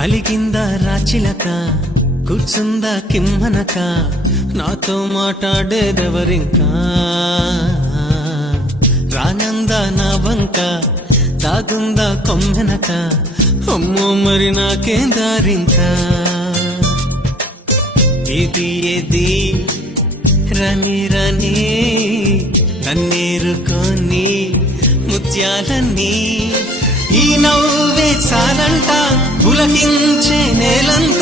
అలిగిందా రాచిలక కూర్చుందా కిమ్మనక నాతో మాట్లాడేదెవరింకా? రానందా నా వంక తాగుందా కొమ్మెనక అమ్మో మరి నాకేం దారింకా ఏది ఏది? రని రని నన్నేరుకొని ముత్యాలన్నీ ఈ నవ్వే చాలంటా. పులకించే నేలంత